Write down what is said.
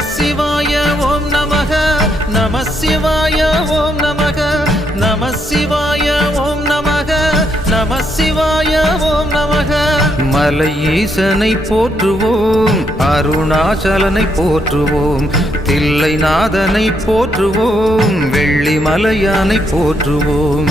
சிவாய ஓம் நமக நம சிவாய ஓம் நமக நம சிவாய ஓம் நமக நம சிவாய ஓம் நமக. மலை ஈசனை போற்றுவோம், அருணாச்சலனை போற்றுவோம், தில்லைநாதனை போற்றுவோம், வெள்ளி மலையானை போற்றுவோம்.